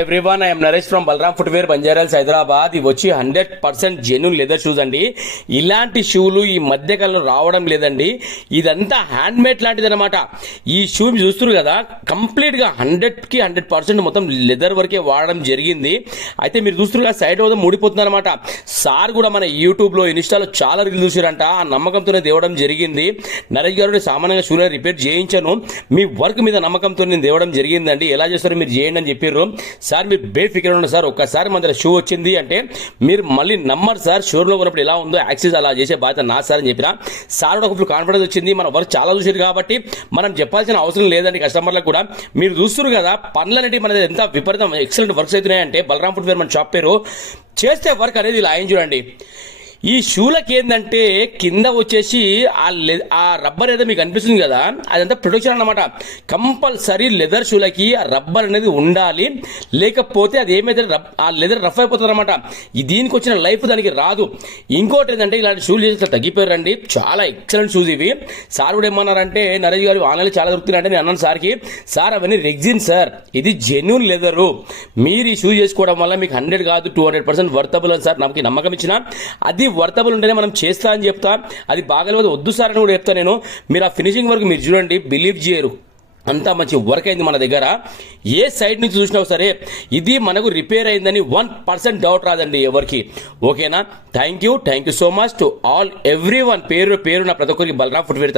Everyone I'm Naresh from Balaram footwear Banjara Hills Hyderabad. ఇవి వచ్చి 100% genuine leather shoes అండి. ఇలాంటి షూలు ఈ మధ్య కాలంలో రావడం లేదండి. ఇదంతా హ్యాండ్ మేడ్ లాంటిది అనమాట. ఈ షూ చూస్తున్నారు కదా, కంప్లీట్ గా 100కి 100% మొత్తం లెదర్ వరకే వాడడం జరిగింది. అయితే మీరు చూస్తున్నారు కదా, సైడ్ అవుతా ముడిపోతుంది అనమాట. సార్ కూడా మన యూట్యూబ్ లో ఇన్స్టాలో చాలా రీల్ చూసారంట. ఆ నమ్మకంతోనే తేవడం జరిగింది. నరేష్ గారు సామాన్యంగా షూలో రిపేర్ చేయించాను, మీ వర్క్ మీద నమ్మకంతో నేను తేవడం జరిగిందండి. ఎలా చేస్తారో మీరు చేయండి అని చెప్పారు. సార్ మీరు బేఫికర్ ఉండండి సార్, ఒక్కసారి మన షూ వచ్చింది అంటే మీరు మళ్ళీ నమ్మరు సార్. షోరూంలో ఉన్నప్పుడు ఎలా ఉందో యాక్సెస్ అలా చేసే బాధ్యత నా సార్ అని చెప్పిన. సార్ కూడా ఒక కాన్ఫిడెన్స్ వచ్చింది. మన వర్క్ చాలా చూసారు కాబట్టి మనం చెప్పాల్సిన అవసరం లేదండి కస్టమర్లకు కూడా. మీరు చూస్తున్నారు కదా, పనులు అనేవి మన ఎంత విపరీతం ఎక్సలెంట్ వర్క్స్ అవుతున్నాయంటే, బలరామ్ ఫుట్వేర్ మన షాప్ పేరు. చేస్తే వర్క్ అనేది ఇలా ఆయన చూడండి. ఈ షూలకి ఏంటంటే కింద వచ్చేసి ఆ రబ్బర్ ఏదో మీకు అనిపిస్తుంది కదా, అదంతా ప్రొటెక్షన్ అనమాట. కంపల్సరీ లెదర్ షూలకి ఆ రబ్బర్ అనేది ఉండాలి, లేకపోతే అది ఏమైతే ఆ లెదర్ రఫ్ అయిపోతుంది అనమాట. దీనికి వచ్చిన లైఫ్ దానికి రాదు. ఇంకోటి ఏంటంటే, ఇలాంటి షూలు చేసి తగ్గిపోయారండి. చాలా ఎక్సలెంట్ షూస్ ఇవి. సార్ కూడా ఏమన్నారంటే, నరేష్ గారు ఆన్లైన్ చాలా దొరుకుతున్నాయంటే నేను అన్నాను సార్కి, సార్ అవన్నీ రెగ్జిన్ సార్, ఇది జెన్యూన్ లెదరు. మీరు ఈ షూ చేసుకోవడం వల్ల మీకు 100 కాదు 200% వర్తబుల్ అని సార్ నాకు నమ్మకం ఇచ్చిన. అది వర్తబుల్ ఉంటేనే మనం చేస్తా అని చెప్తా. అది బాగలేదు వద్దు సార్ అని కూడా చెప్తా నేను. మీరు ఆ ఫినిషింగ్ వరకు మీరు చూడండి, బిలీవ్ చేయరు, అంతా మంచి వర్క్ అయింది మన దగ్గర. ఏ సైడ్ నుంచి చూసినా సరే ఇది మనకు రిపేర్ అయిందని 1% డౌట్ రాదండి ఎవరికి. ఓకేనా? Thank you so much to all every one. పేరు నా ప్రతి ఒక్కరికి బలరామ్ ఫుట్వేర్